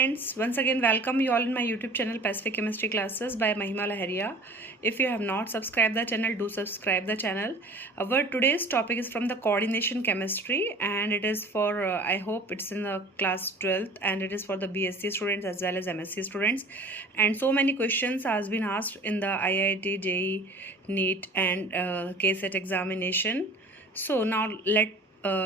friends, once again welcome you all in my YouTube channel Pacific Chemistry Classes by Mahima Laharia. If you have not subscribed the channel, do subscribe the channel. Our today's topic is from the coordination chemistry and it is for I hope it's in the class 12th and it is for the BSc students as well as MSc students. And so many questions has been asked in the IIT, JEE, NEET and KSET examination. So now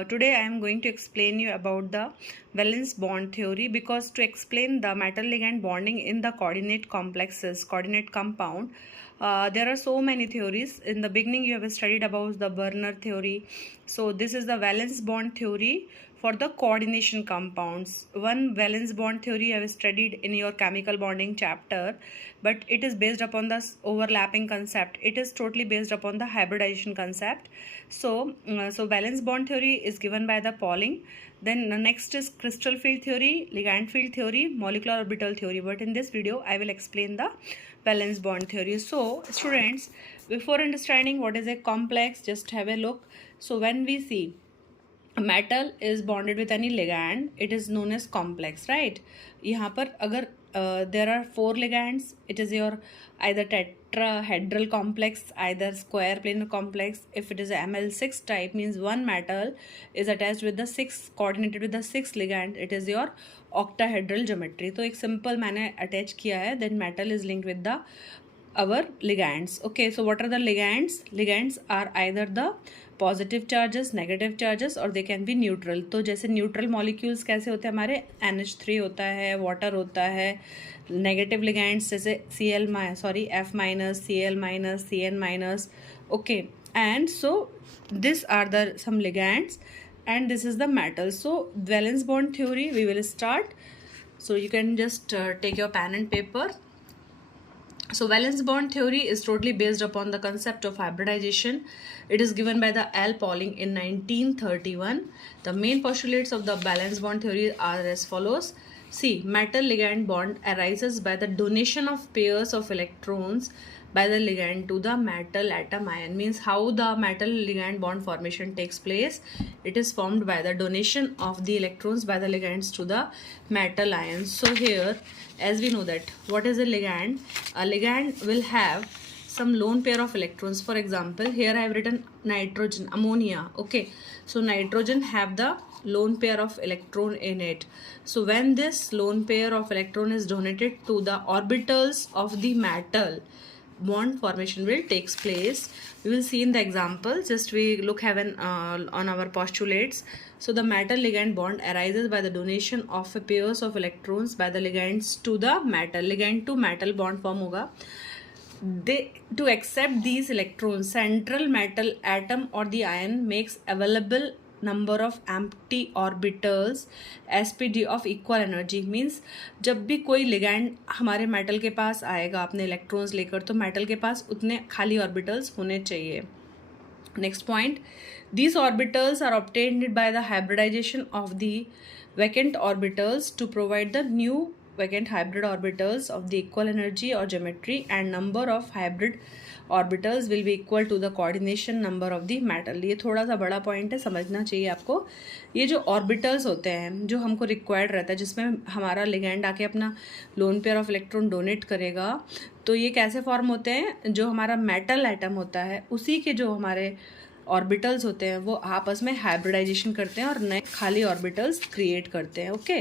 today I am going to explain you about the valence bond theory, because to explain the metal ligand bonding in the coordinate complexes, coordinate compound, there are so many theories. In the beginning you have studied about the Werner theory. So this is the valence bond theory for the coordination compounds. One valence bond theory you have studied in your chemical bonding chapter, but it is based upon the overlapping concept. It is totally based upon the hybridization concept. So valence bond theory is given by the Pauling. Then the next is crystal field theory, ligand field theory, molecular orbital theory. But in this video I will explain the valence bond theory. So students, before understanding what is a complex, just have a look. So when we see a metal is bonded with any ligand, it is known as complex, right? यहाँ पर अगर there are 4 ligands, it is your either tetrahedral complex, either square planar complex. If it is a ML6 type, means one metal is attached with the 6, coordinated with the 6 ligand, it is your octahedral geometry. तो एक simple मैंने attach किया है, then metal is linked with the our ligands. Okay, so what are the ligands? Ligands are either the positive charges, negative charges और they can be neutral. तो जैसे neutral molecules कैसे होते हैं हमारे, NH3 होता है, वाटर होता है. नेगेटिव लिगैंड्स जैसे F minus, Cl minus, Cn minus. Okay, and so this are the some ligands and this is the metal. So valence bond theory we will start. So you can just take your pen and paper. So valence bond theory is totally based upon the concept of hybridization. It is given by the L. Pauling in 1931. The main postulates of the valence bond theory are as follows. See, metal ligand bond arises by the donation of pairs of electrons by the ligand to the metal atom ion. Means how the metal ligand bond formation takes place. It is formed by the donation of the electrons by the ligands to the metal ions. So here, as we know that what is a ligand? A ligand will have some lone pair of electrons. For example, here I have written nitrogen, ammonia. Okay, so nitrogen have the lone pair of electron in it. So when this lone pair of electron is donated to the orbitals of the metal, bond formation will takes place. We will see in the example. Just we look on our postulates. So the metal ligand bond arises by the donation of a pairs of electrons by the ligands to the metal. Ligand to metal bond form होगा. To accept these electrons, central metal atom or the ion makes available number of empty orbitals sp(d) of equal energy. Means जब भी कोई ligand हमारे metal के पास आएगा अपने electrons लेकर, तो metal के पास उतने खाली orbitals होने चाहिए. Next point, these orbitals are obtained by the hybridization of the vacant orbitals to provide the new vacant hybrid orbitals of the equal energy or geometry, and number of hybrid orbitals will be equal to the coordination number of the metal. ये थोड़ा सा बड़ा point है, समझना चाहिए आपको. ये जो ऑर्बिटल्स होते हैं जो हमको रिक्वायर्ड रहता है, जिसमें हमारा लिगैंड आके अपना loan pair of electron donate करेगा, तो ये कैसे फॉर्म होते हैं? जो हमारा मेटल एटम होता है उसी के जो हमारे ऑर्बिटल्स होते हैं वो आपस में हाइब्रिडाइजेशन करते हैं और नए खाली ऑर्बिटल्स क्रिएट करते हैं. ओके,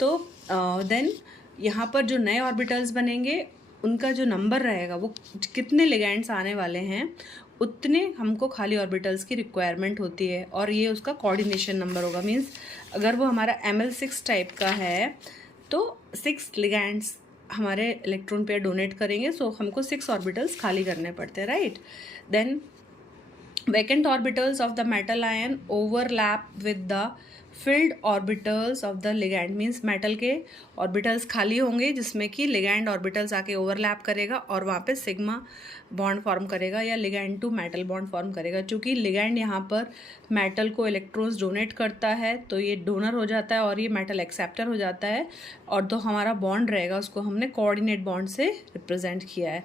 तो देन यहाँ पर जो नए ऑर्बिटल्स बनेंगे उनका जो नंबर रहेगा, वो कितने लिगैंड्स आने वाले हैं उतने हमको खाली ऑर्बिटल्स की रिक्वायरमेंट होती है, और ये उसका कोऑर्डिनेशन नंबर होगा. मींस अगर वो हमारा ML6 टाइप का है तो 6 लिगैंड्स हमारे इलेक्ट्रॉन पेयर डोनेट करेंगे, सो हमको 6 ऑर्बिटल्स खाली करने पड़ते हैं, right. Then vacant orbitals of the metal ion overlap with the filled orbitals of the ligand. Means metal के orbitals खाली होंगे जिसमें कि ligand orbitals आके overlap करेगा और वहाँ पे sigma bond form करेगा या ligand to metal bond form करेगा. चूँकि ligand यहाँ पर metal को electrons donate करता है तो ये donor हो जाता है और ये metal acceptor हो जाता है, और तो हमारा bond रहेगा उसको हमने coordinate bond से represent किया है.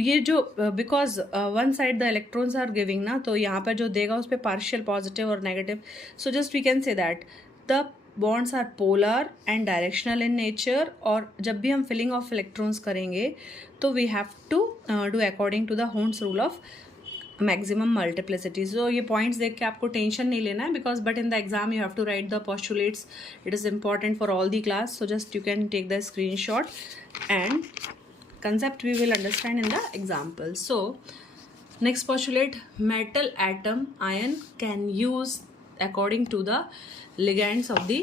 ये जो because one side the electrons are giving ना, तो यहाँ पर जो देगा उस पर पार्शियल पॉजिटिव और negative. So just we can say that the bonds are polar and directional in nature, और जब भी हम फिलिंग ऑफ इलेक्ट्रॉन्स करेंगे तो we have to do according to the Hund's rule of maximum multiplicity. So ये points देख के आपको टेंशन नहीं लेना है, because but in the exam you have to write the postulates. It is important for all the class. So just you can take the screen shot and concept we will understand in the example. So next postulate, metal atom ion can use according to the ligands of the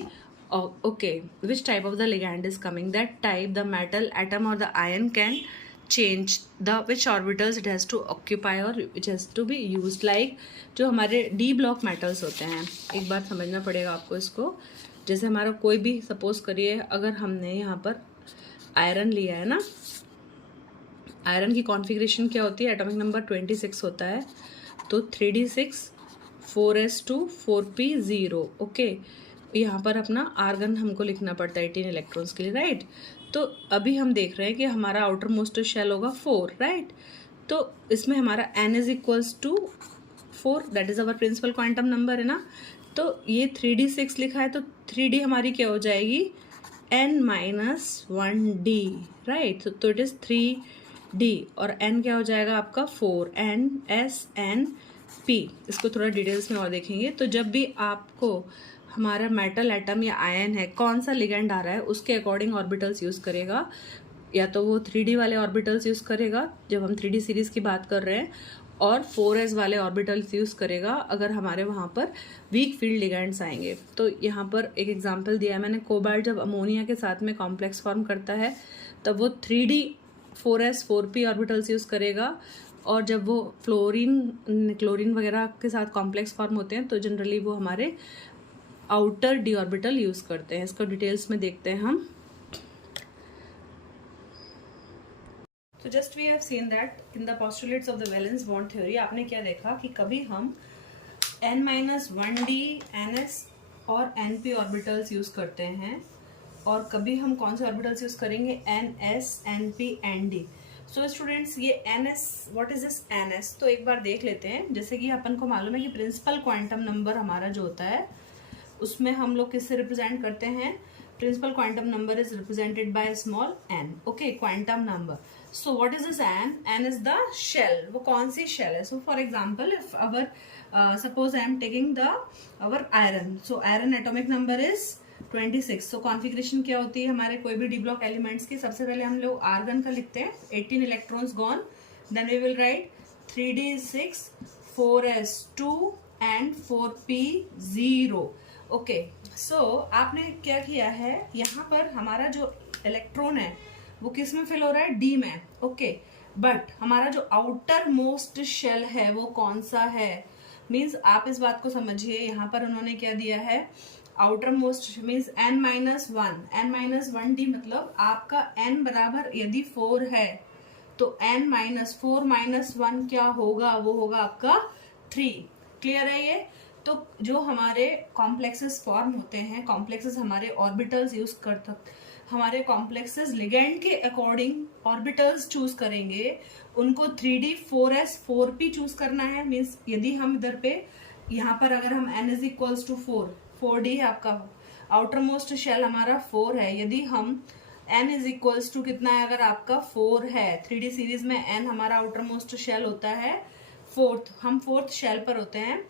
okay, which type of the ligand is coming, that type the metal atom or the ion can change the which orbitals it has to occupy or which has to be used. Like जो हमारे d block metals होते हैं, एक बार समझना पड़ेगा आपको इसको. जैसे हमारा कोई भी सपोज करिए अगर हमने यहाँ पर आयरन लिया है ना, आयरन की कॉन्फ़िगरेशन क्या होती है, एटॉमिक नंबर 26 होता है. तो 3d6 4s2 4p0. ओके, यहाँ पर अपना आर्गन हमको लिखना पड़ता है 18 इलेक्ट्रॉन्स के लिए, राइट. तो अभी हम देख रहे हैं कि हमारा आउटर मोस्ट शेल होगा 4, राइट. तो इसमें हमारा n is equals to 4, that is our principal quantum number है ना. तो ये 3d6 लिखा है, तो 3d हमारी क्या हो जाएगी, n-1d, राइट. तो इट इज 3d और n क्या हो जाएगा आपका 4, n-s-n-p. इसको थोड़ा डिटेल्स में और देखेंगे. तो जब भी आपको हमारा मेटल एटम या आयन है, कौन सा लिगेंड आ रहा है उसके अकॉर्डिंग ऑर्बिटल्स यूज़ करेगा. या तो वो 3d वाले ऑर्बिटल्स यूज़ करेगा जब हम 3d सीरीज़ की बात कर रहे हैं, और 4s वाले ऑर्बिटल्स यूज़ करेगा अगर हमारे वहाँ पर वीक फील्ड लिगेंड्स आएंगे. तो यहाँ पर एक एग्जांपल दिया है मैंने, कोबाल्ट जब अमोनिया के साथ में कॉम्प्लेक्स फॉर्म करता है तब वो 3d 4s 4p orbitals use करेगा, और जब वो क्लोरीन वगैरह के साथ कॉम्प्लेक्स फॉर्म होते हैं तो जनरली वो हमारे आउटर डी ऑर्बिटल यूज़ करते हैं. इसको डिटेल्स में देखते हैं हम. तो just we have seen that in the postulates of the valence bond theory आपने क्या देखा कि कभी हम n-1d ns और np ऑर्बिटल्स यूज करते हैं, और कभी हम कौन से ऑर्बिटल्स यूज करेंगे, ns np nd. So students ये ns, what is this ns, तो एक बार देख लेते हैं. जैसे कि अपन को मालूम है कि प्रिंसिपल क्वांटम नंबर हमारा जो होता है उसमें हम लोग किससे रिप्रेजेंट करते हैं, principal quantum number is represented by small n. Okay, quantum number. So what is this n? n is the shell. वो कौन सी शेल है. So for example if our suppose I am taking the our iron, so iron atomic number is 26. सो configuration क्या होती है हमारे कोई भी डी ब्लॉक एलिमेंट्स की, सबसे पहले हम लोग आर्गन का लिखते हैं, 18 electrons gone, then we will write 3d6 4s2 and 4p0. Okay, so आपने क्या किया है, यहाँ पर हमारा जो इलेक्ट्रॉन है वो किस में फिल हो रहा है, डी में. ओके, बट हमारा जो आउटर मोस्ट शेल है वो कौन सा है, मीन्स आप इस बात को समझिए. यहाँ पर उन्होंने क्या दिया है, outer most means n-1, n-1d, मतलब आपका n बराबर यदि 4 है तो n-4 -1 क्या होगा, वो होगा आपका 3. क्लियर है ये. तो जो हमारे कॉम्प्लेक्सेस फॉर्म होते हैं, कॉम्प्लेक्सेस हमारे ऑर्बिटल्स यूज कर सकते, हमारे कॉम्प्लेक्सेस लिगेंड के अकॉर्डिंग ऑर्बिटल्स चूज करेंगे. उनको 3d 4s 4p चूज करना है. मीन्स यदि हम इधर पे यहाँ पर अगर हम n is equals to 4d है आपका आउटर मोस्ट शेल हमारा 4 है, यदि हम n इज इक्वल्स टू कितना है, अगर आपका 4 है, 3d सीरीज में n हमारा आउटर मोस्ट शेल होता है 4th, हम 4th शेल पर होते हैं,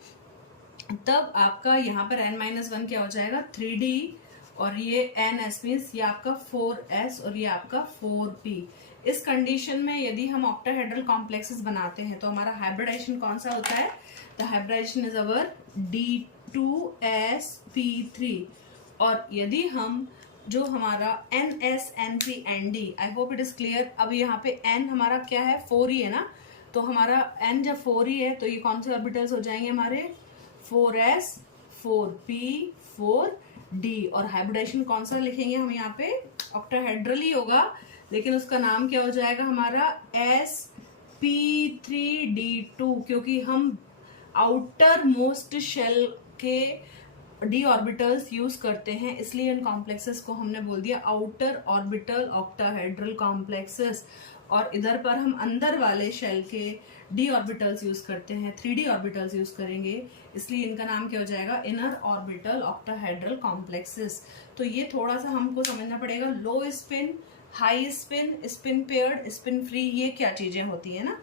तब आपका यहाँ पर n-1 क्या हो जाएगा 3d, और ये ns मीन्स ये आपका 4s और ये आपका 4p. इस कंडीशन में यदि हम ऑक्टाहेड्रल कॉम्प्लेक्सेस बनाते हैं तो हमारा हाइब्रिडाइजेशन कौन सा होता है, the hybridisation is our d2sp3. और यदि हम जो हमारा ns-np-nd, I hope it is clear. अब यहाँ पे n हमारा क्या है 4 ही है ना, तो हमारा n जब 4 ही है तो ये कौन से ऑर्बिटल्स हो जाएंगे हमारे 4s 4p 4d. और हाइब्रिडाइजेशन कौन सा लिखेंगे हम यहाँ पे, ऑक्टाहेड्रल ही होगा, लेकिन उसका नाम क्या हो जाएगा हमारा sp3d2, क्योंकि हम आउटर मोस्ट शेल के डी ऑर्बिटल्स यूज करते हैं, इसलिए इन कॉम्प्लेक्सेस को हमने बोल दिया आउटर ऑर्बिटल ऑक्टाहेड्रल कॉम्प्लेक्सेस. और इधर पर हम अंदर वाले शेल के डी ऑर्बिटल्स यूज करते हैं, 3D ऑर्बिटल्स यूज करेंगे, इसलिए इनका नाम क्या हो जाएगा, इनर ऑर्बिटल ऑक्टाहेड्रल कॉम्प्लेक्सेस। तो ये थोड़ा सा हमको समझना पड़ेगा, लो spin, high spin, spin paired, spin free, ये क्या चीजें होती है ना।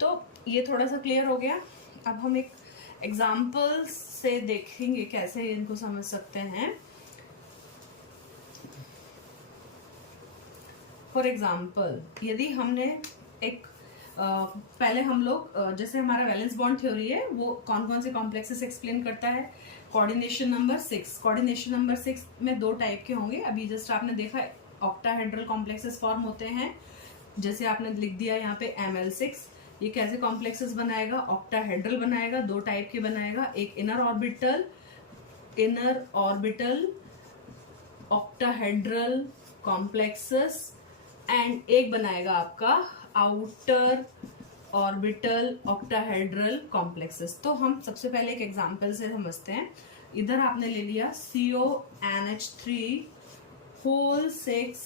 तो ये थोड़ा सा क्लियर हो गया। अब हम एक एग्जाम्पल से देखेंगे कैसे इनको समझ सकते हैं। फॉर एग्जाम्पल, यदि हमने एक पहले हम लोग जैसे हमारा वैलेंस बॉन्ड थ्योरी है वो कौन कौन से कॉम्प्लेक्सेस एक्सप्लेन करता है, कोऑर्डिनेशन नंबर 6। कोऑर्डिनेशन नंबर 6 में 2 टाइप के होंगे, अभी जस्ट आपने देखा ऑक्टाहेड्रल कॉम्प्लेक्सेस फॉर्म होते हैं, जैसे आपने लिख दिया यहाँ पे ML6। ये कैसे कॉम्प्लेक्सेस बनाएगा, ऑक्टाहेड्रल बनाएगा, 2 टाइप के बनाएगा, एक inner orbital octahedral complexes and एक बनाएगा आपका आउटर ऑर्बिटल ऑक्टाहेड्रल कॉम्प्लेक्सेस। तो हम सबसे पहले एक एग्जांपल से समझते हैं। इधर आपने ले लिया CONH3 होल 6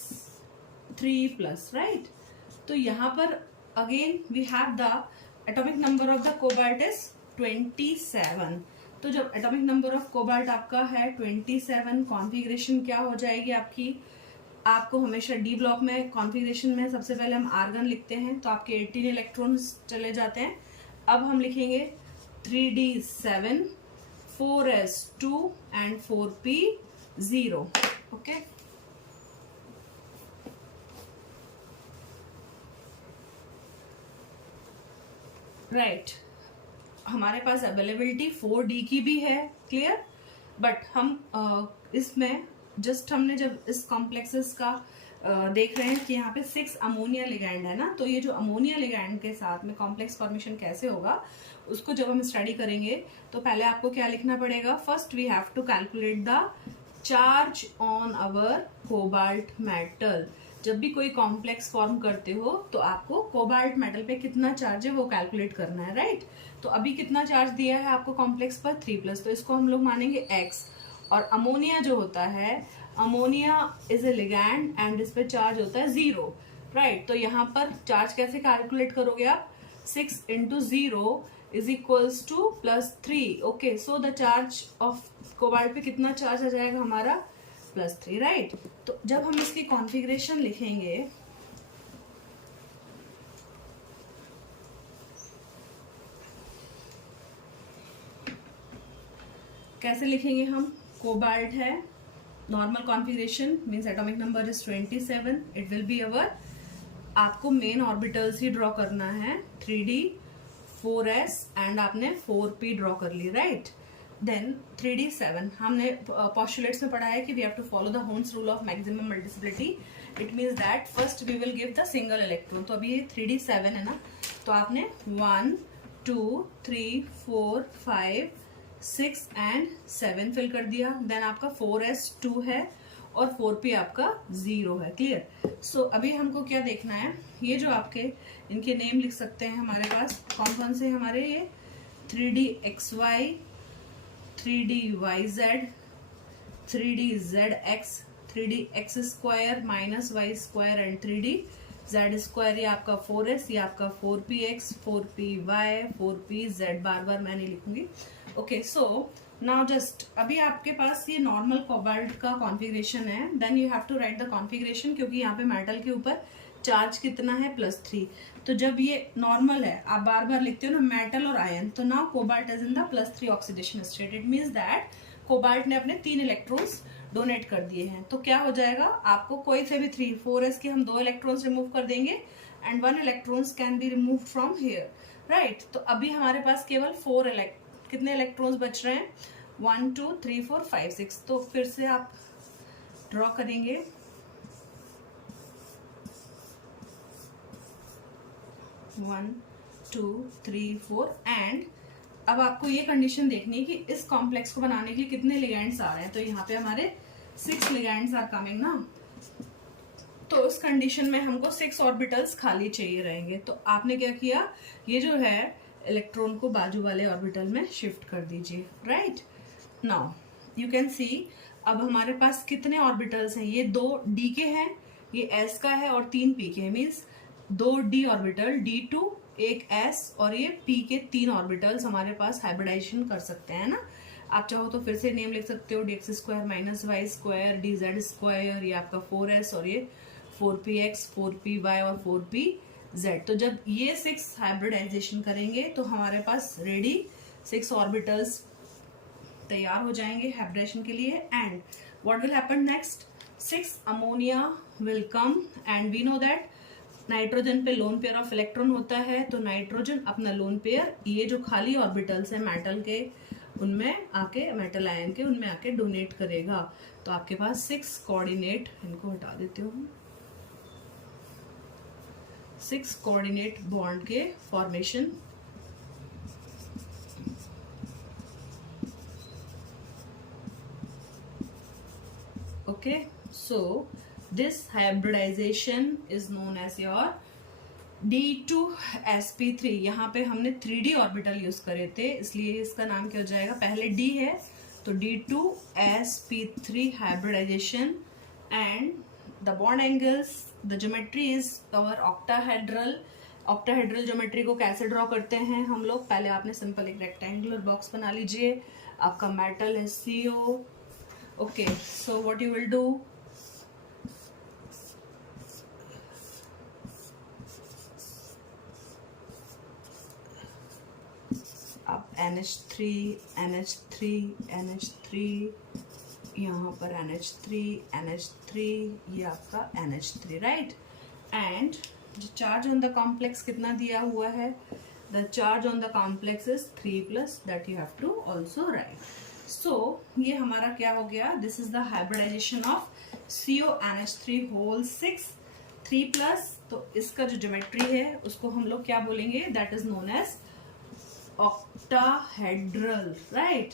3+, राइट। तो यहाँ पर again we have the atomic number of the cobalt is 27। तो जब एटॉमिक नंबर ऑफ कोबाल्ट आपका है 27, कॉन्फ़िगरेशन क्या हो जाएगी आपकी, आपको हमेशा डी ब्लॉक में कॉन्फ़िगरेशन में सबसे पहले हम आर्गन लिखते हैं, तो आपके 18 इलेक्ट्रॉन्स चले जाते हैं। अब हम लिखेंगे 3D7 4s2 and 4p0। Okay, right. हमारे पास अवेलेबिलिटी 4D की भी है, क्लियर। बट हम इसमें जस्ट हमने जब इस कॉम्प्लेक्सेस का देख रहे हैं कि यहाँ पे 6 अमोनिया लिगैंड है ना, तो ये जो अमोनिया लिगैंड के साथ में कॉम्प्लेक्स फॉर्मेशन कैसे होगा उसको जब हम स्टडी करेंगे, तो पहले आपको क्या लिखना पड़ेगा, first we have to calculate the charge on our cobalt metal. जब भी कोई कॉम्प्लेक्स फॉर्म करते हो तो आपको कोबाल्ट मेटल पे कितना चार्ज है वो कैलकुलेट करना है, राइट। तो अभी कितना चार्ज दिया है आपको कॉम्प्लेक्स पर 3+, तो इसको हम लोग मानेंगे x। और अमोनिया जो होता है, ammonia is a ligand and इस पे चार्ज होता है 0, राइट। तो यहाँ पर चार्ज कैसे कैलकुलेट करोगे आप, 6 × 0 is equals to +3। Okay, so the charge of cobalt पे कितना चार्ज आ जाएगा हमारा, +3, राइट। तो जब हम इसकी कॉन्फ़िगरेशन लिखेंगे, कैसे लिखेंगे हम, कोबाल्ट है, normal configuration means atomic number is 27, it will be our, आपको मेन ऑर्बिटल्स ही ड्रॉ करना है, 3D 4s एंड आपने 4p ड्रॉ कर ली, राइट। देन 3D7 हमने पोस्टुलेट्स में पढ़ा है कि we have to follow the Hund's rule of maximum multiplicity. It means that first we will give the single electron. तो अभी ये 3D7 है ना, तो आपने 1 2 3 4 5 6 एंड 7 फिल कर दिया। देन आपका 4s2 है और 4p आपका 0 है, क्लियर। सो अभी हमको क्या देखना है, ये जो आपके इनके नेम लिख सकते हैं हमारे पास, कौन कौन से हमारे, ये 3DXY 3DYZ 3DZX 3DX² -y² and 3DZ²। ये आपका 4s, ये आपका 4px 4py 4pz, बार बार मैं नहीं लिखूंगी। ओके, सो नाउ जस्ट अभी आपके पास ये नॉर्मल कोबाल्ट का कॉन्फ़िगरेशन है, then you have to write the configuration, क्योंकि यहाँ पे मेटल के ऊपर चार्ज कितना है, +3। तो जब ये नॉर्मल है, आप बार बार लिखते हो ना मेटल और आयन, तो now cobalt is in the +3 oxidation state. It means that cobalt ने अपने 3 इलेक्ट्रॉन्स डोनेट कर दिए हैं। तो क्या हो जाएगा, आपको कोई से भी 3 4s के हम 2 इलेक्ट्रॉन्स रिमूव कर देंगे and 1 electrons can be remove from here, right. तो अभी हमारे पास केवल 4 कितने इलेक्ट्रॉन्स बच रहे हैं, 1 2 3 4 5 6। तो फिर से आप ड्रॉ करेंगे, 1 2 3 4 एंड अब आपको ये कंडीशन देखनी है कि इस कॉम्प्लेक्स को बनाने के लिए कितने लिगैंड्स आ रहे हैं। तो यहाँ पे हमारे 6 लिगैंड्स आर कमिंग ना, तो उस कंडीशन में हमको 6 ऑर्बिटल्स खाली चाहिए रहेंगे। तो आपने क्या किया, ये जो है इलेक्ट्रॉन को बाजू वाले ऑर्बिटल में शिफ्ट कर दीजिए, right. Now you can see अब हमारे पास कितने ऑर्बिटल्स हैं, ये 2 D के हैं, ये S का है और 3 P के हैं, मीन्स 2 D ऑर्बिटल D2 एक s और ये p के 3 ऑर्बिटल्स हमारे पास हाइब्रिडाइजेशन कर सकते हैं ना। आप चाहो तो फिर से नेम लिख सकते हो, dx square minus Y square dz square, ये आपका 4s और ये 4px 4py और 4pz। तो जब ये 6 हाइब्रिडाइजेशन करेंगे तो हमारे पास रेडी 6 ऑर्बिटल्स तैयार हो जाएंगे हाइब्रिडेशन के लिए। And what will happen next, 6 ammonia will come and we know that nitrogen पे लोन पेयर ऑफ इलेक्ट्रॉन होता है, तो नाइट्रोजन अपना लोन पेयर ये जो खाली ऑर्बिटल्स है मेटल के उनमें आके, मेटल आयन के उनमें आके डोनेट करेगा। तो आपके पास 6 कोऑर्डिनेट, इनको हटा देते हो, 6 कोऑर्डिनेट बॉन्ड के formation okay. So this hybridization is known as your D2sp3। यहाँ पे हमने 3d ऑर्बिटल यूज करे थे इसलिए इसका नाम क्या हो जाएगा, पहले D है तो D2sp3 hybridization and the bond angles, the geometry is our octahedral। Octahedral geometry को कैसे ड्रॉ करते हैं हम लोग, पहले आपने सिंपल एक रेक्टेंगुलर बॉक्स बना लीजिए, आपका मेटल है CO। Okay, so what you will do, आप NH3 NH3 NH3, यहाँ पर NH3 NH3, ये आपका NH3 राइट। एंड जो चार्ज ऑन द कॉम्प्लेक्स कितना दिया हुआ है, the charge on the complex is 3+ that you have to also write. So ये हमारा क्या हो गया, this is the hybridization of CONH3 whole 6 3+। तो इसका जो ज्योमेट्री है उसको हम लोग क्या बोलेंगे, that is known as octahedral right.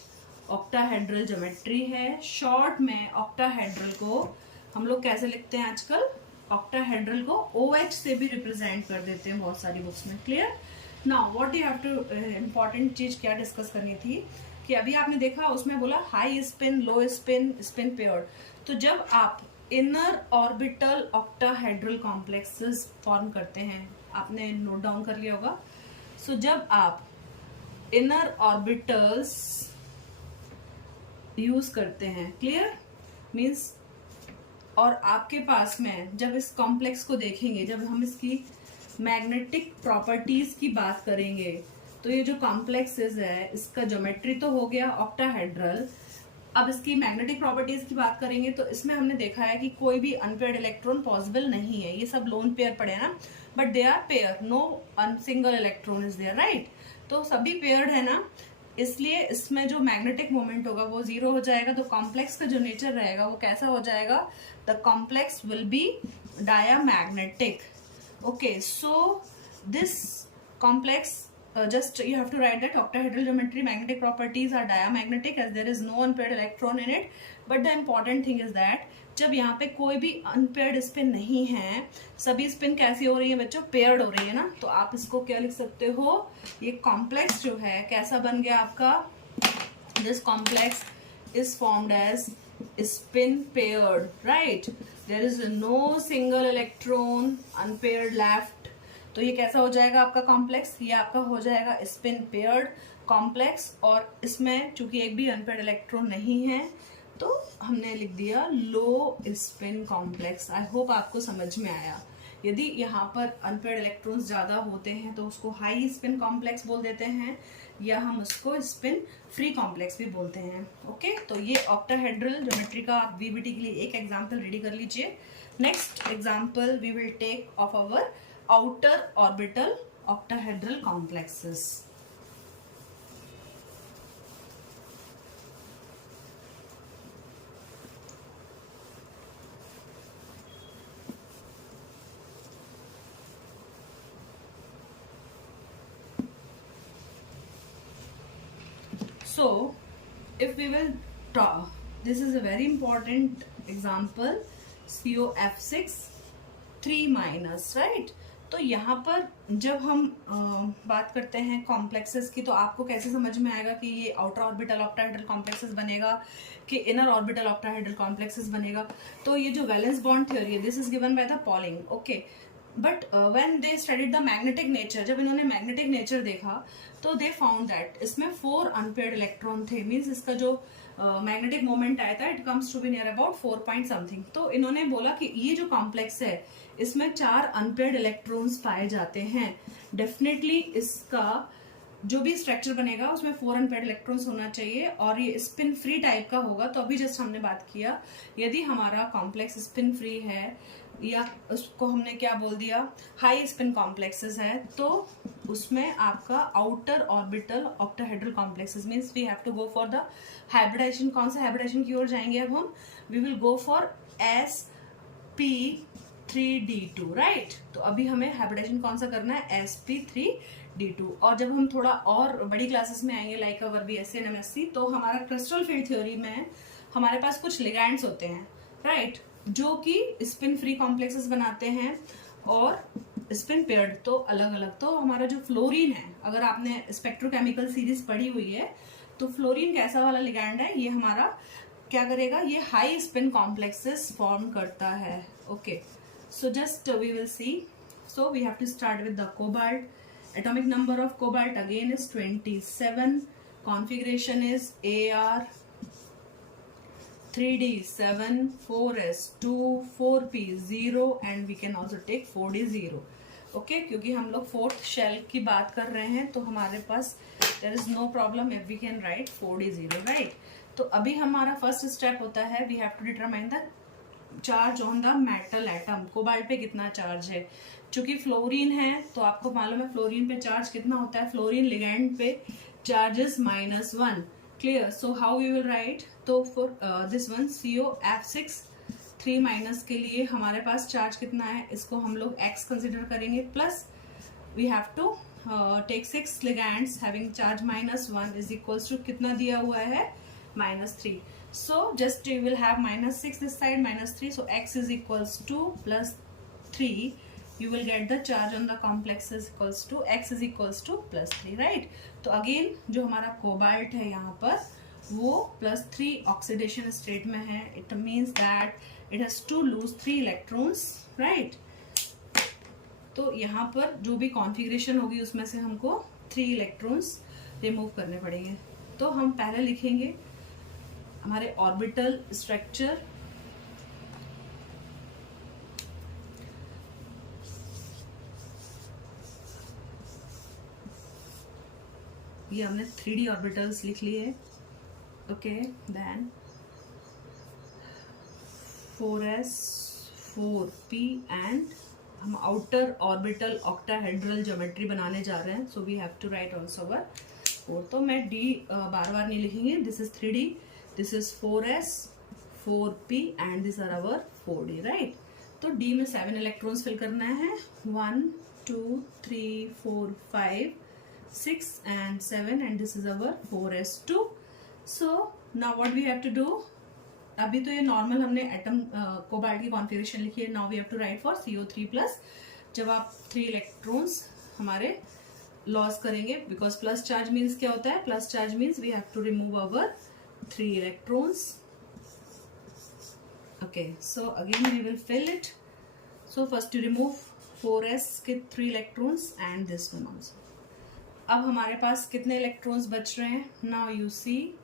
Octahedral geometry है, शॉर्ट में ऑक्टाहेड्रल को हम लोग कैसे लिखते हैं आजकल, ऑक्टाहेड्रल को OH से भी रिप्रेजेंट कर देते हैं बहुत सारी बुक्स में। Clear. Now what you have to, important चीज क्या डिस्कस करनी थी कि अभी आपने देखा उसमें बोला हाई स्पिन लो स्पिन स्पिन पेयर्ड। तो जब आप inner orbital octahedral complexes form करते हैं, आपने नोट डाउन कर लिया होगा। सो जब आप इनर ऑर्बिटल्स यूज करते हैं, क्लियर मीन्स, और आपके पास में जब इस कॉम्प्लेक्स को देखेंगे, जब हम इसकी मैग्नेटिक प्रॉपर्टीज की बात करेंगे, तो ये जो कॉम्प्लेक्सेस है इसका ज्योमेट्री तो हो गया ऑक्टाहेड्रल। अब इसकी मैग्नेटिक प्रॉपर्टीज की बात करेंगे तो इसमें हमने देखा है कि कोई भी अनपेयर्ड इलेक्ट्रॉन पॉसिबल नहीं है, ये सब लोन पेयर पड़े ना, but they are pair, no single electron is there right. तो सभी पेयर्ड है ना, इसलिए इसमें जो मैग्नेटिक मोमेंट होगा वो 0 हो जाएगा। तो कॉम्प्लेक्स का जो नेचर रहेगा वो कैसा हो जाएगा, the complex will be diamagnetic. Okay, so this complex just you have to write that octahedral geometry magnetic properties are diamagnetic as there is no unpaired electron in it। but the important thing is that जब यहाँ पे कोई भी unpaired spin नहीं है, सभी spin कैसी हो रही है बच्चों, पेयर्ड हो रही है ना, तो आप इसको क्या लिख सकते हो, ये कॉम्प्लेक्स जो है कैसा बन गया आपका, this complex is formed as spin paired right, there is no single electron unpaired left। तो ये कैसा हो जाएगा आपका कॉम्प्लेक्स, ये आपका हो जाएगा स्पिन पेयर्ड कॉम्प्लेक्स। और इसमें चूंकि एक भी अनपेयर्ड इलेक्ट्रॉन नहीं है तो हमने लिख दिया लो स्पिन कॉम्प्लेक्स। आई होप आपको समझ में आया। यदि यहाँ पर अनपेयर्ड इलेक्ट्रॉन्स ज्यादा होते हैं तो उसको हाई स्पिन कॉम्प्लेक्स बोल देते हैं, या हम उसको स्पिन फ्री कॉम्प्लेक्स भी बोलते हैं। ओके, तो ये ऑक्टाहेड्रल ज्योमेट्री का आप VBT के लिए एक एग्जाम्पल रेडी कर लीजिए। Next example we will take of our outer orbital octahedral complexes। So if we will talk, this is a very important example, COF6 3- right। तो यहाँ पर जब हम बात करते हैं कॉम्प्लेक्सेस की, तो आपको कैसे समझ में आएगा कि ये आउटर ऑर्बिटल ऑक्टाहेड्रल कॉम्प्लेक्सेस बनेगा कि इनर ऑर्बिटल ऑक्टाहेड्रल कॉम्प्लेक्सेस बनेगा। तो ये जो वैलेंस बॉन्ड थ्योरी है, this is given by the polling. Okay, but when they studied the magnetic nature, जब इन्होंने मैग्नेटिक नेचर देखा तो दे फाउंड दैट इसमें 4 अनपेयर्ड इलेक्ट्रॉन थे, मीन्स इसका जो मैग्नेटिक मोमेंट आया था it comes to be near about 4 point something. तो इन्होंने बोला कि ये जो कॉम्प्लेक्स है इसमें 4 अनपेयर्ड इलेक्ट्रॉन्स पाए जाते हैं, डेफिनेटली इसका जो भी स्ट्रक्चर बनेगा उसमें 4 अनपेयर्ड इलेक्ट्रॉन्स होना चाहिए और ये स्पिन फ्री टाइप का होगा। तो अभी जस्ट हमने बात किया, यदि हमारा कॉम्प्लेक्स स्पिन फ्री है या उसको हमने क्या बोल दिया, हाई स्पिन कॉम्प्लेक्सेस है, तो उसमें आपका outer orbital octahedral complexes means we have to go for the hybridisation. कौन सा हाइब्रिडाइजेशन की ओर जाएंगे अब हम, we will go for sp3d2, right. तो अभी हमें हाइब्रिडाइजेशन कौन सा करना है, sp3d2। और जब हम थोड़ा और बड़ी क्लासेस में आएंगे like our BSc and MSc, तो हमारा क्रिस्टल फील्ड थ्योरी में हमारे पास कुछ लिगैंड्स होते हैं, राइट, जो कि स्पिन फ्री कॉम्प्लेक्सेस बनाते हैं और स्पिन पेयर्ड तो अलग अलग। तो हमारा जो फ्लोरीन है, अगर आपने स्पेक्ट्रोकेमिकल सीरीज पढ़ी हुई है तो फ्लोरीन कैसा वाला लिगैंड है, ये हमारा क्या करेगा, ये हाई स्पिन कॉम्प्लेक्सेस फॉर्म करता है। Okay, so just we will see. So we have to start with the cobalt. Atomic number of cobalt again is 27, configuration is AR 3D 7, 4S 2, 4P 0 and we can also take 4D 0। Okay, क्योंकि हम लोग 4th shell की बात कर रहे हैं तो हमारे पास there is no problem if we can write 4D 0, right. तो अभी हमारा फर्स्ट स्टेप होता है, we have to determine the charge on the metal atom. Cobalt पे कितना चार्ज है, चूंकि फ्लोरीन है तो आपको मालूम है फ्लोरीन पे चार्ज कितना होता है, फ्लोरीन लिगैंड पे charge is -1, clear. So how we will write, तो for this one COF6 3 minus के लिए हमारे पास चार्ज कितना है, इसको हम लोग x कंसिडर करेंगे, plus we have to take 6 ligands having charge -1 is equals to कितना दिया हुआ है, -3। so just you will have -6 this side, -3, so x is equals to +3, you will get the charge on the complex is equals to x is equals to +3, right। तो again जो हमारा cobalt है यहाँ पर वो +3 ऑक्सीडेशन स्टेट में है, it means that it has to lose 3 electrons, right। तो यहाँ पर जो भी कॉन्फ़िगरेशन होगी उसमें से हमको 3 इलेक्ट्रॉन्स रिमूव करने पड़ेंगे। तो हम पहले लिखेंगे हमारे ऑर्बिटल स्ट्रक्चर, ये हमने 3D ऑर्बिटल्स लिख लिए। Okay, then 4s 4p and हम आउटर ऑर्बिटल ऑक्टाहेड्रल ज्योमेट्री बनाने जा रहे हैं, so we have to write also our 4। तो मैं D बार बार नहीं लिखेंगे, this is 3D, this is 4s 4p and this are our 4D, right. तो D में 7 इलेक्ट्रॉन्स फिल करना है, 1 2 3 4 5 6 and 7 and this is our 4s2। so now what we have to do, अभी तो ये नॉर्मल हमने एटम कोबाल्ट की configuration लिखी है, now we have to write for CO3+। जब आप 3 इलेक्ट्रॉन्स हमारे लॉस करेंगे, बिकॉज प्लस चार्ज मीन्स क्या होता है, plus charge means we have to remove our 3 electrons. Okay, so again we will fill it. So first to remove 4s के 3 electrons and this one also. अब हमारे पास कितने electrons बच रहे हैं, now you see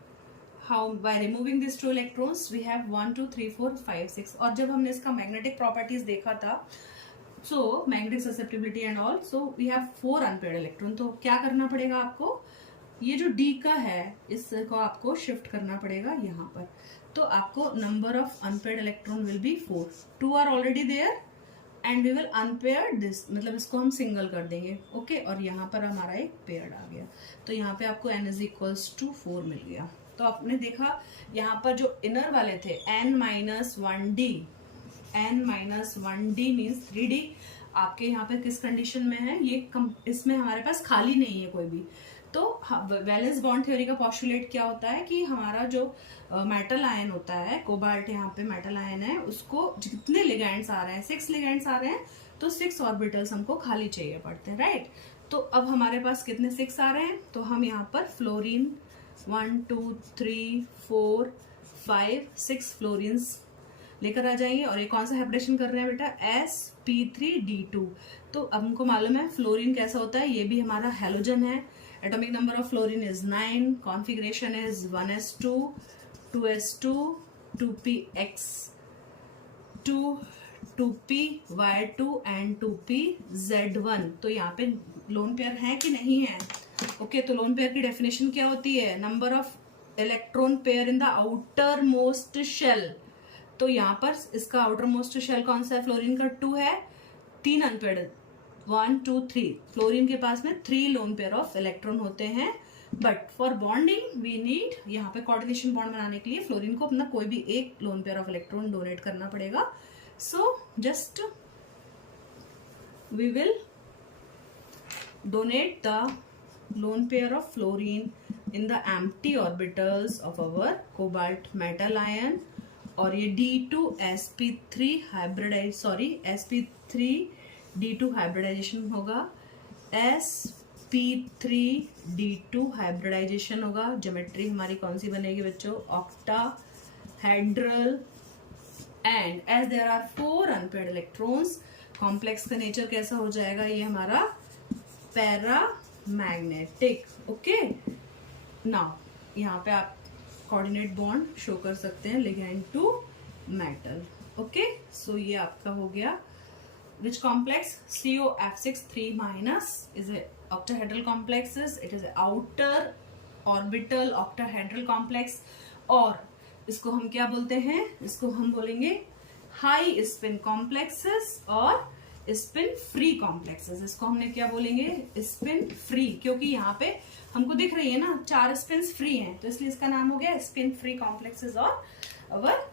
how by removing this 2 electrons we have 1 2 3 4 5 6। और जब हमने इसका मैग्नेटिक प्रॉपर्टीज देखा था, so magnetic susceptibility and all, so we have 4 unpaired electron. तो क्या करना पड़ेगा आपको, ये जो D का है इसको आपको शिफ्ट करना पड़ेगा यहाँ पर। तो आपको number of unpaired electron will be 4, 2 are already there and we will unpair this, मतलब इसको हम सिंगल कर देंगे। ओके, और यहाँ पर हमारा एक पेयर्ड आ गया, तो यहाँ पे आपको n इज इक्वल्स टू 4 मिल गया। तो आपने देखा यहाँ पर जो इनर वाले थे n-1d, n-1d मीन्स 3D आपके यहाँ पे किस कंडीशन में है, ये इसमें हमारे पास खाली नहीं है कोई भी। तो वैलेंस बॉन्ड थ्योरी का पॉस्टुलेट क्या होता है कि हमारा जो मेटल आयन होता है, कोबाल्ट यहाँ पे मेटल आयन है, उसको जितने लिगैंड्स आ रहे हैं, 6 लिगैंड्स आ रहे हैं, तो 6 ऑर्बिटल्स हमको खाली चाहिए पड़ते हैं, राइट। तो अब हमारे पास कितने 6 आ रहे हैं, तो हम यहाँ पर फ्लोरीन 1 2 3 4 5 6 फ्लोरीन्स लेकर आ जाएंगे। और ये कौन सा हाइब्रिडेशन कर रहे हैं बेटा, sp3d2। तो अब हमको मालूम है फ्लोरीन कैसा होता है, ये भी हमारा हेलोजन है। Atomic number of fluorine is 9, configuration is 1s2 2s2 2px2 2py2 and 2pz1। तो यहाँ पे लोन पेयर है कि नहीं है? ओके, तो लोन पेयर की डेफिनेशन क्या होती है, number of electron pair in the outer most shell. तो यहाँ पर इसका आउटर मोस्ट शेल कौन सा है, फ्लोरीन का 2 है, 3 अनपेयर्ड 1 2 3। फ्लोरीन के पास में 3 लोन पेयर ऑफ इलेक्ट्रॉन होते हैं। But for bonding we need, यहाँ पे कोऑर्डिनेशन बॉन्ड बनाने के लिए फ्लोरीन को अपना कोई भी एक lone pair of electron donate करना पड़ेगा। So just we will donate the lone pair of fluorine in the empty orbitals of our cobalt metal ion। और ये D2sp3 sp3d2 हाइब्रिडाइजेशन होगा, sp3d2 हाइब्रिडाइजेशन होगा। ज्योमेट्री हमारी कौन सी बनेगी बच्चों, octahedral. And as there are 4 unpaired electrons, complex का नेचर कैसा हो जाएगा, ये हमारा पैरामैग्नेटिक। ओके, नाउ यहाँ पे आप कोऑर्डिनेट बॉन्ड शो कर सकते हैं, लिगैंड टू मेटल। ओके, सो ये आपका हो गया which complex, COF6 3- is a octahedral complexes, it is a outer orbital octahedral complex। और इसको हम क्या बोलते हैं, इसको हम बोलेंगे हाई स्पिन कॉम्प्लेक्सेस और स्पिन फ्री कॉम्प्लेक्सेस। इसको हमने क्या बोलेंगे, स्पिन फ्री, क्योंकि यहाँ पे हमको दिख रही है ना 4 स्पिन्स फ्री हैं, तो इसलिए इसका नाम हो गया स्पिन फ्री कॉम्प्लेक्सेस और अवर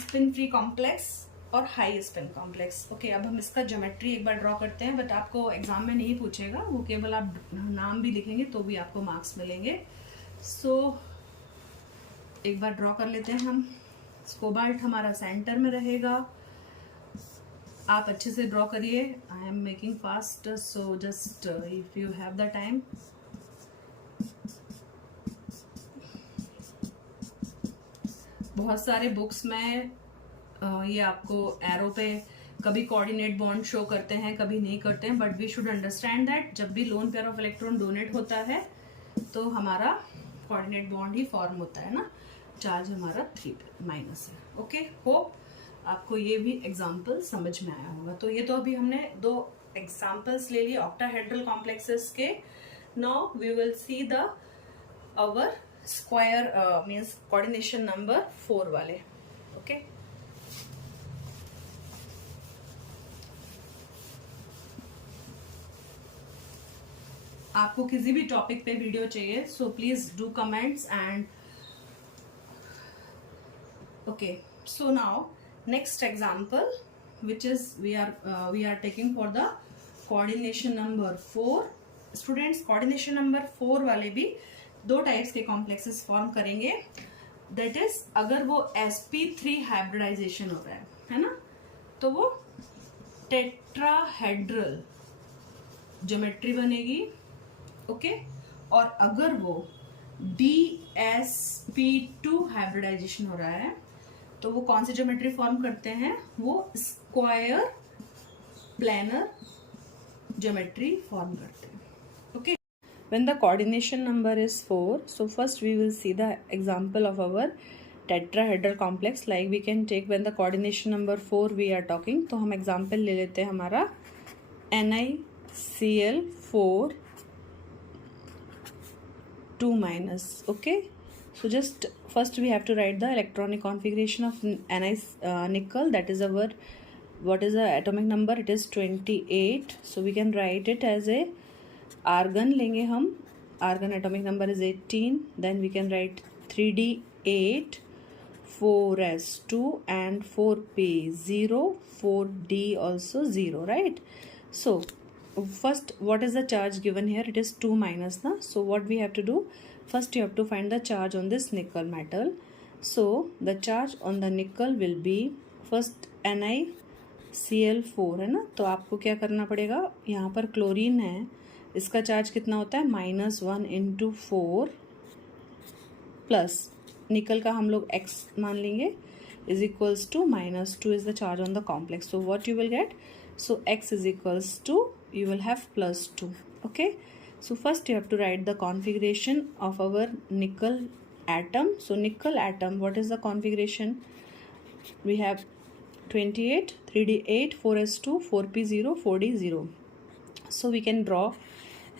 स्पिन फ्री कॉम्प्लेक्स और हाई स्पिन कॉम्प्लेक्स। ओके, अब हम इसका ज्योमेट्री एक बार ड्रॉ करते हैं, बट आपको एग्जाम में नहीं पूछेगा, वो केवल आप नाम भी लिखेंगे तो भी आपको मार्क्स मिलेंगे। सो एक बार ड्रॉ कर लेते हैं हम। कोबाल्ट हमारा सेंटर में रहेगा, आप अच्छे से ड्रॉ करिए। I am making fast, so just if you have the time. बहुत सारे बुक्स में ये आपको एरो पे कभी कोऑर्डिनेट बॉन्ड शो करते हैं, कभी नहीं करते हैं, but we should understand that जब भी lone pair of electron donate होता है तो हमारा कोऑर्डिनेट बॉन्ड ही फॉर्म होता है ना, चार्ज हमारा 3 माइनस है। ओके, होप आपको ये भी एग्जाम्पल समझ में आया होगा। तो ये तो अभी हमने 2 एग्जाम्पल्स ले लिए ऑक्टाहेड्रल कॉम्प्लेक्सेस के। Now we will see the our square means coordination number 4 वाले। ओके, आपको किसी भी टॉपिक पे वीडियो चाहिए, so please do comments and okay. So now next example, which is we are taking for the coordination number 4। students, coordination number 4 वाले भी 2 types के complexes form करेंगे। दैट इज अगर वो sp3 हाइब्रिडाइजेशन हो रहा है ना, तो वो टेट्राहेड्रल ज्योमेट्री बनेगी। ओके, और अगर वो dsp2 हाइब्रिडाइजेशन हो रहा है तो वो कौन सी ज्योमेट्री फॉर्म करते हैं, वो स्क्वायर प्लेनर ज्योमेट्री फॉर्म करते हैं। Okay, when the coordination number is 4, so first we will see the example of our tetrahedral complex. Like we can take when the coordination number 4 we are talking, तो हम example ले लेते हैं हमारा NiCl4 2-। Okay, so just first we have to write the electronic configuration of nickel, that is our, what is the atomic number, it is 28। so we can write it as a argon लेंगे हम, argon atomic number is 18। then we can write 3d8 4s2 and 4p0 4d also 0, right? so first what is the charge given here, it is 2- na, so what we have to do, first you have to find the charge on this nickel metal। so the charge on the nickel will be first NiCl4 है ना, तो आपको क्या करना पड़ेगा, यहाँ पर chlorine है, इसका चार्ज कितना होता है -1 × 4 प्लस निकल का हम लोग x मान लेंगे, is equals to minus 2 is the charge on the complex. So what you will get? So x is equals to, you will have plus 2. Okay, so first you have to write the configuration of our nickel atom. So nickel atom, what is the configuration? We have 28, 3d8, 4s2, 4p0, 4d0. So we can draw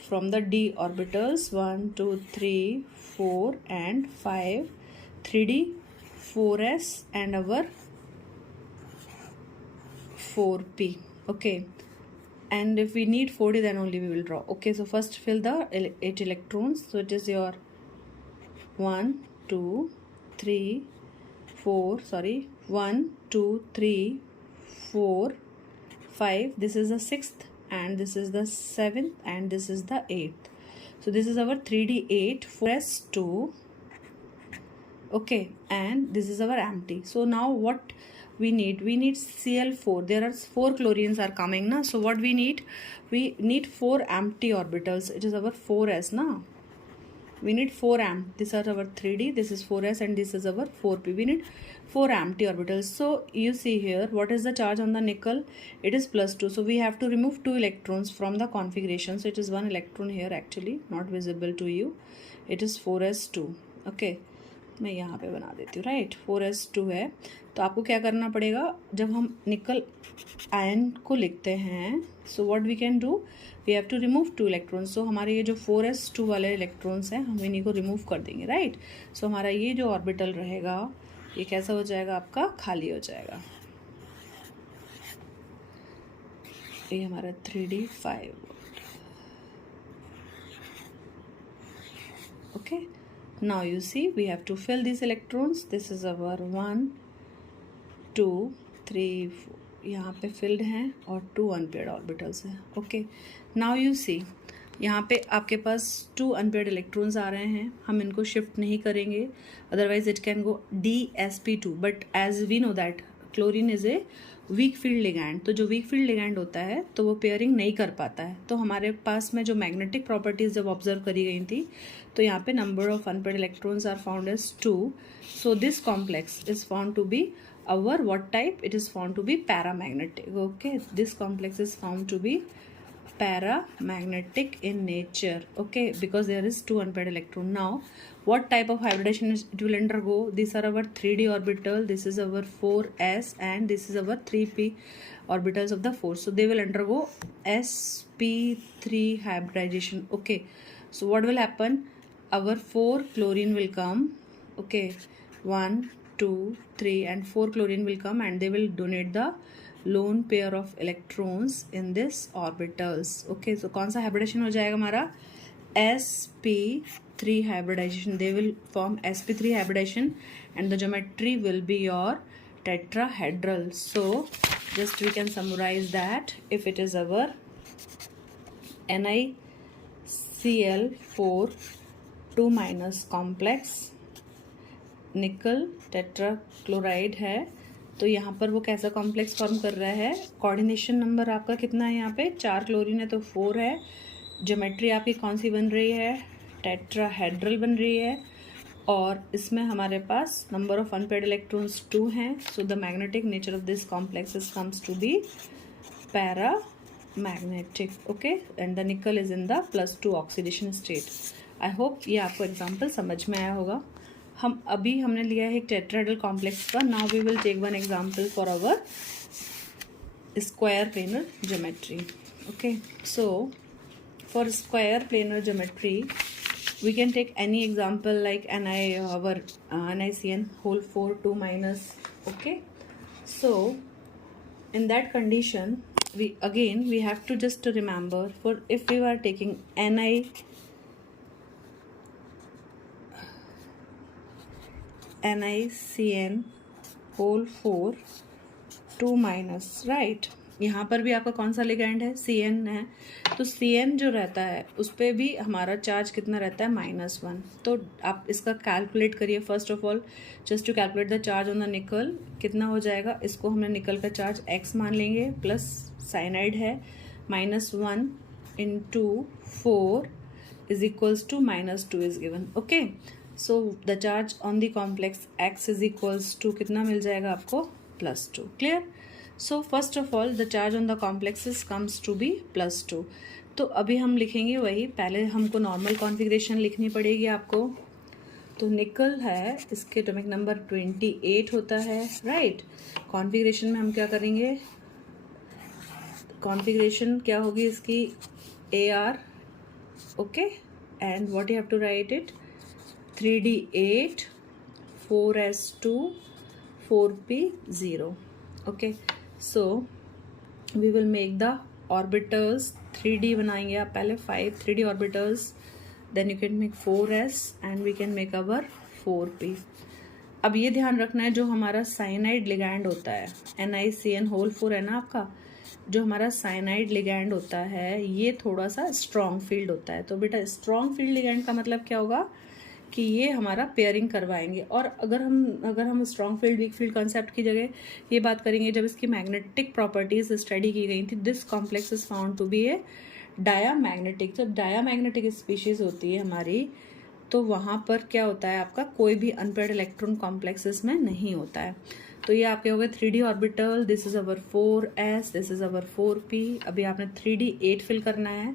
from the d orbitals 1, 2, 3, 4 and 5, 3d, 4s and our 4p. Okay, and if we need 4d then only we will draw. Okay, so first fill the 8 electrons. So it is your 1, 2, 3, 4, sorry, 1, 2, 3, 4, 5. This is the 6th and this is the 7th and this is the 8th. So this is our 3d8, 4s2. Okay, and this is our empty. So now what we need Cl4. There are 4 chlorines are coming na. So what we need 4 empty orbitals. It is our 4s na. We need 4 amp. These are our 3d, this is 4s and this is our 4p. We need 4 empty orbitals. So you see here, what is the charge on the nickel? It is plus 2. So we have to remove 2 electrons from the configuration. So it is 1 electron here, actually not visible to you. It is 4s2. Okay, मैं यहाँ पे बना देती हूँ, right. 4s2 है. तो आपको क्या करना पड़ेगा, जब हम निकल आयन को लिखते हैं, so what we can do, we have to remove 2 electrons. So हमारे ये जो 4s2 वाले इलेक्ट्रॉन्स हैं, हम इन्हीं को रिमूव कर देंगे, राइट. सो हमारा ये जो ऑर्बिटल रहेगा, ये कैसा हो जाएगा, आपका खाली हो जाएगा. ये हमारा 3d5. Okay, now you see we have to fill these electrons. This is our 1, 2, 3, 4. यहाँ पे filled हैं और 2 unpaired orbitals हैं. Okay, now you see यहाँ पे आपके पास 2 unpaired electrons आ रहे हैं. हम इनको shift नहीं करेंगे, otherwise it can go dsp2. But as we know that chlorine is a weak field ligand. तो जो वीक फील्ड लिगैंड होता है तो वो पेयरिंग नहीं कर पाता है. तो हमारे पास में जो मैग्नेटिक प्रॉपर्टीज जब ऑब्जर्व करी गई थी, तो यहाँ पे number of unpaired electrons are found as 2. So this complex is found to be our what type, it is found to be paramagnetic. Okay, this complex is found to be paramagnetic in nature. Okay, because there is 2 unpaired electron. Now what type of hybridization it will undergo? These are our 3d orbital, this is our 4s and this is our 3p orbitals of the 4. So they will undergo sp3 hybridization. Okay, so what will happen, our 4 chlorine will come. Okay, 1, 2, 3 and 4 chlorine will come and they will donate the lone pair of electrons in this orbitals. Okay, so कौन सा hybridization हो जाएगा हमारा, sp3 hybridization. They will form sp3 hybridization and the geometry will be your tetrahedral. So just we can summarize that. If it is our NiCl4 2 minus complex निकल tetrachloride है, तो यहाँ पर वो कैसा कॉम्प्लेक्स फॉर्म कर रहा है. कोऑर्डिनेशन नंबर आपका कितना है, यहाँ पे 4 क्लोरीन है तो 4 है. ज्योमेट्री आपकी कौन सी बन रही है, टेट्राहेड्रल बन रही है. और इसमें हमारे पास नंबर ऑफ अनपेयर्ड इलेक्ट्रॉन्स 2 हैं. So the magnetic nature of this complexes comes to be paramagnetic. Okay, and the nickel is in the +2 oxidation state. I hope ये आपको एग्जाम्पल समझ में आया होगा. हमने लिया है एक टेट्राहेड्रल कॉम्प्लेक्स का. Now we will take one example for our square planar geometry. Okay, so for square planar geometry we can take any example like NiCN whole 4 2 minus. Okay, so in that condition we have to just remember, for if we are taking NiCN whole 4 2 minus, right. यहाँ पर भी आपका कौन सा ligand है, Cn है. तो Cn जो रहता है उस पर भी हमारा चार्ज कितना रहता है, -1. तो आप इसका कैलकुलेट करिए. First of all just to calculate the charge on the nickel कितना हो जाएगा. इसको हमने निकल का चार्ज x मान लेंगे, प्लस साइनाइड है -1 × 4 is equals to -2 is given. Okay, so the charge on the complex X is equals to कितना मिल जाएगा आपको, +2. Clear? So first of all the charge on the complexes comes to be +2. तो अभी हम लिखेंगे वही, पहले हमको नॉर्मल कॉन्फ़िगरेशन लिखनी पड़ेगी आपको. तो निकल है, इसके एटॉमिक नंबर 28 होता है, राइट. कॉन्फ़िगरेशन में हम क्या करेंगे, कॉन्फ़िगरेशन क्या होगी इसकी, AR, okay. And what you have to write it, 3D8 4s2 4p0. Okay. So we will make the orbitals 3D बनाएंगे आप पहले, 5 3D orbitals, then you can make 4s and we can make our 4p. अब ये ध्यान रखना है, जो हमारा साइनाइड लिगैंड होता है, NiCN4 है ना आपका, जो हमारा साइनाइड लिगैंड होता है ये थोड़ा सा स्ट्रॉन्ग फील्ड होता है. तो बेटा स्ट्रॉन्ग फील्ड लिगैंड का मतलब क्या होगा कि ये हमारा पेयरिंग करवाएंगे. और अगर हम strong field weak field concept की जगह ये बात करेंगे, जब इसकी मैग्नेटिक प्रॉपर्टीज स्टडी की गई थी, this complex is found to be a diamagnetic. जब डायामैग्नेटिक स्पीशीज होती है हमारी, तो वहाँ पर क्या होता है आपका, कोई भी अनपेयर्ड इलेक्ट्रॉन कॉम्प्लेक्सेस में नहीं होता है. तो ये आपके हो गए 3D orbital, this is our 4s, this is our 4p. अभी आपने 3D8 फिल करना है,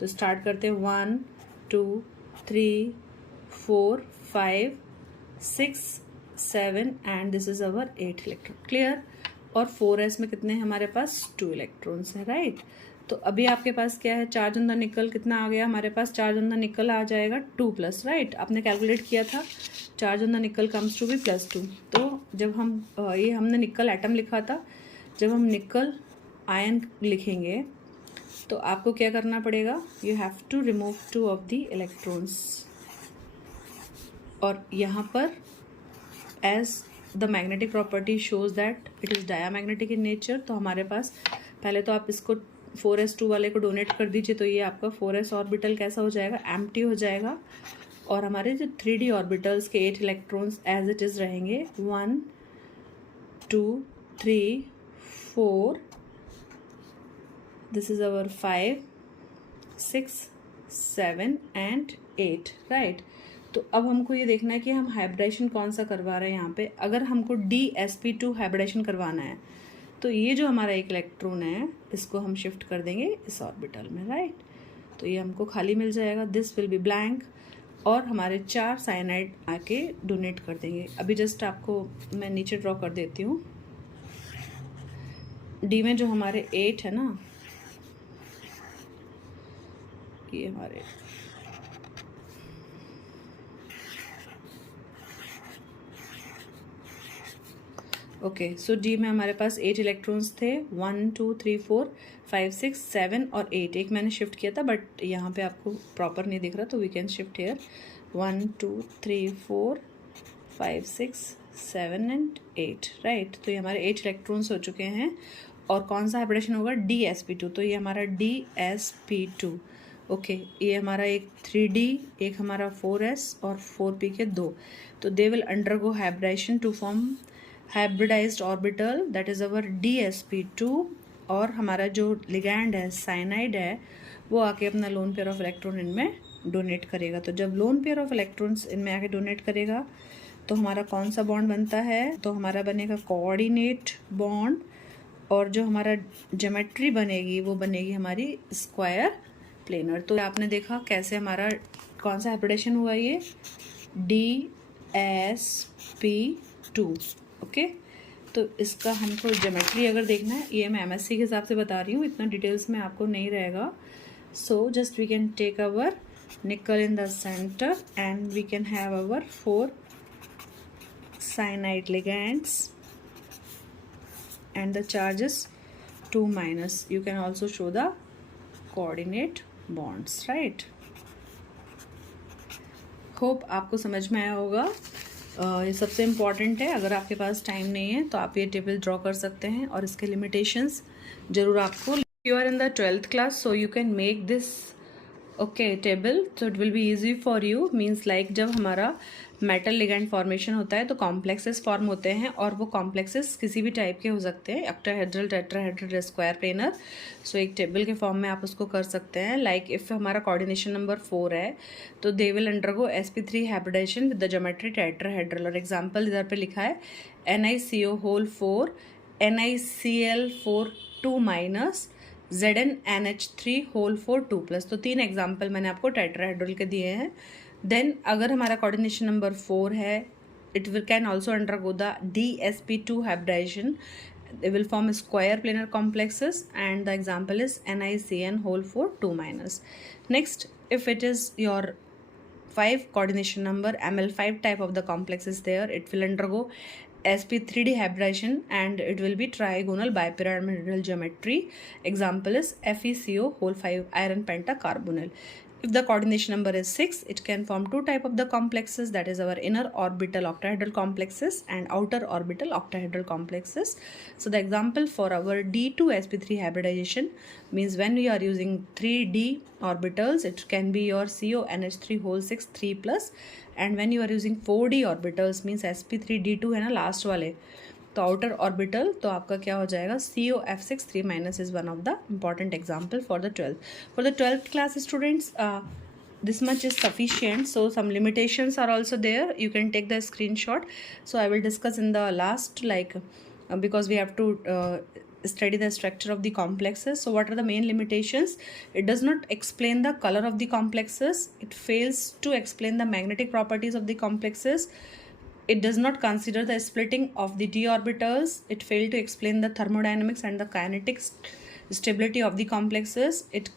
तो स्टार्ट करते हैं 1 2 3 4 5 6 7 and this is our 8 electron. Clear? और 4s में कितने हैं हमारे पास, 2 इलेक्ट्रॉन्स हैं, राइट. तो अभी आपके पास क्या है, चार्ज ऑन द निकल कितना आ गया हमारे पास, चार्ज ऑन द निकल आ जाएगा 2+, राइट. आपने कैलकुलेट किया था, चार्ज ऑन द निकल कम्स टू बी +2. तो जब हम ये हमने निकल एटम लिखा था, जब हम निकल आयन लिखेंगे तो आपको क्या करना पड़ेगा, you have to remove 2 of the electrons. और यहाँ पर as the magnetic property shows that it is diamagnetic in nature, तो हमारे पास पहले तो आप इसको 4s2 वाले को डोनेट कर दीजिए, तो ये आपका 4s ऑर्बिटल कैसा हो जाएगा, एम्प्टी हो जाएगा. और हमारे जो 3D ऑर्बिटल्स के 8 इलेक्ट्रॉन्स एज इट इज़ रहेंगे, 1 2 3 4, this is our 5 6 7 and 8, right. तो अब हमको ये देखना है कि हम हाइब्रिडेशन कौन सा करवा रहे हैं यहाँ पे. अगर हमको DsP2 हाइब्रिडेशन करवाना है, तो ये जो हमारा एक इलेक्ट्रॉन है इसको हम शिफ्ट कर देंगे इस ऑर्बिटल में, राइट. तो ये हमको खाली मिल जाएगा, दिस विल बी ब्लैंक. और हमारे 4 साइनाइड आके डोनेट कर देंगे. अभी जस्ट आपको मैं नीचे ड्रॉ कर देती हूँ. डी में जो हमारे 8 है ना, ये हमारे ओके. सो डी में हमारे पास 8 इलेक्ट्रॉन्स थे, 1 2 3 4 5 6 7 और 8. एक मैंने शिफ्ट किया था बट यहाँ पे आपको प्रॉपर नहीं दिख रहा, तो we can shift here. 1 2 3 4 5 6 7 and 8, right. तो ये हमारे 8 इलेक्ट्रॉन्स हो चुके हैं. और कौन सा हाइब्रिडेशन होगा, DsP2. तो ये हमारा DsP2, ओके. ये हमारा एक 3D, एक हमारा 4s और 4p के 2. तो they will undergo hybridisation to form hybridised orbital, that is our DsP2. और हमारा जो लिगैंड है, साइनाइड है, वो आके अपना लोन पेयर ऑफ इलेक्ट्रॉन इनमें डोनेट करेगा. तो जब लोन पेयर ऑफ इलेक्ट्रॉन्स इनमें आके डोनेट करेगा, तो हमारा कौन सा बॉन्ड बनता है, तो हमारा बनेगा कोऑर्डिनेट बॉन्ड. और जो हमारा ज्योमेट्री बनेगी वो बनेगी हमारी स्क्वायर प्लेनर. तो आपने देखा कैसे हमारा कौन सा हाइब्रिडेशन हुआ, ये DsP2, ओके. तो इसका हमको ज्योमेट्री अगर देखना है, ये मैं MSc के हिसाब से बता रही हूँ, इतना डिटेल्स में आपको नहीं रहेगा. So just we can take our nickel in the center and we can have our 4 cyanide ligands and the charge is 2-. You can also show the coordinate bonds, right. Hope आपको समझ में आया होगा. ये सबसे इम्पॉर्टेंट है. अगर आपके पास टाइम नहीं है तो आप ये टेबल ड्रॉ कर सकते हैं और इसके लिमिटेशंस जरूर आपको. You are in the 12th class, so you can make this okay table, तो it will be easy for you, means like जब हमारा मेटल लिगेंड फॉर्मेशन होता है तो कॉम्प्लेक्सेस फॉर्म होते हैं, और वो कॉम्प्लेक्सेस किसी भी टाइप के हो सकते हैं, ऑक्टाहेड्रल, टेट्राहेड्रल, स्क्वायर प्लेनर। सो एक टेबल के फॉर्म में आप उसको कर सकते हैं। लाइक इफ हमारा कोऑर्डिनेशन नंबर 4 है तो they will undergo sp3 hybridisation with the geometry tetrahedral. और एग्जाम्पल इधर पे लिखा है NiCO whole 4 NiCl4 2 minus ZnNH3 whole 4 2 plus. तो 3 एग्जाम्पल मैंने आपको टेट्राहेड्रल के दिए हैं। देन अगर हमारा कोऑर्डिनेशन नंबर 4 है, it will can also undergo the DsP2 hybridisation, they will form square planar complexes, and the example is NiCN whole 4 2 minus. Next, if it is your 5 coordination number, ML5 type of the complex is there, it will undergo sp3d hybridization and it will be trigonal bipyramidal geometry. Example is FeCO whole 5 iron pentacarbonyl. If the coordination number is 6, it can form two type of the complexes, that is our inner orbital octahedral complexes and outer orbital octahedral complexes. So the example for our D2 sp3 hybridization means when we are using 3d orbitals, it can be your CONH3 whole 6 3 plus, and when you are using 4d orbitals means sp3d2 है ना last वाले, तो outer orbital तो आपका क्या हो जाएगा COF6 3 minus is one of the important example for the 12th class students. This much is sufficient, so some limitations are also there, you can take the screenshot. So I will discuss in the last, like because we have to study the structure of the complexes. So what are the main limitations? It does not explain the color of the complexes, it fails to explain the magnetic properties of the complexes, it does not consider the splitting of the d orbitals, it failed to explain the thermodynamics and the kinetic stability of the complexes, it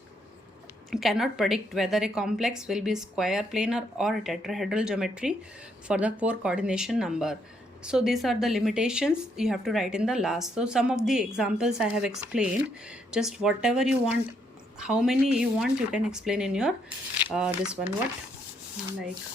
cannot predict whether a complex will be square planar or a tetrahedral geometry for the 4 coordination number. So these are the limitations you have to write in the last. So some of the examples I have explained, just whatever you want, how many you want, you can explain in your this one, what like